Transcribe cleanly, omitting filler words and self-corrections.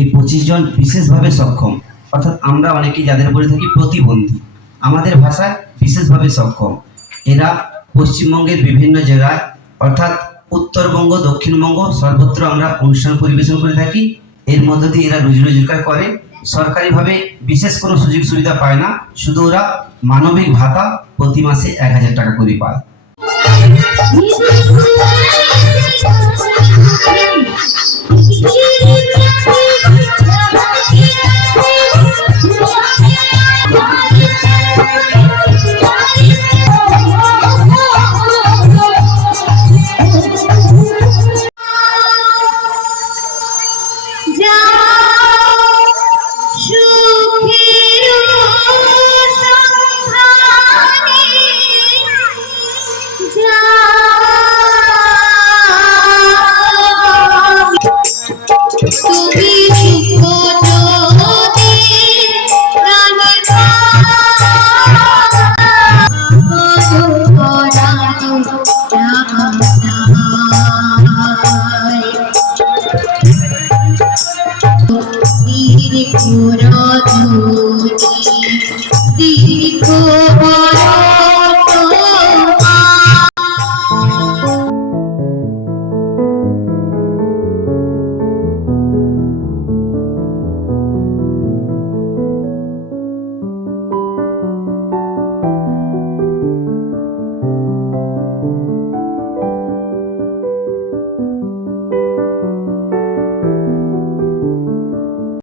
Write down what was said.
এই 25 জন বিশেষভাবে সক্ষম, অর্থাৎ আমরা অনেকেই যাদের বলে থাকি প্রতিবন্ধী, আমাদের ভাষায় বিশেষভাবে সক্ষম। এরা পশ্চিমবঙ্গের বিভিন্ন জেলায় অর্থাৎ উত্তরবঙ্গ, দক্ষিণবঙ্গ সর্বত্র আমরা অনুষ্ঠান পরিবেশন করে থাকি। এর মধ্য দিয়ে এরা রুজি রোজগার করে। সরকারিভাবে বিশেষ কোনো সুযোগ সুবিধা পায় না, শুধু ওরা মানবিক ভাতা প্রতি মাসে 1000 টাকা করে পায়।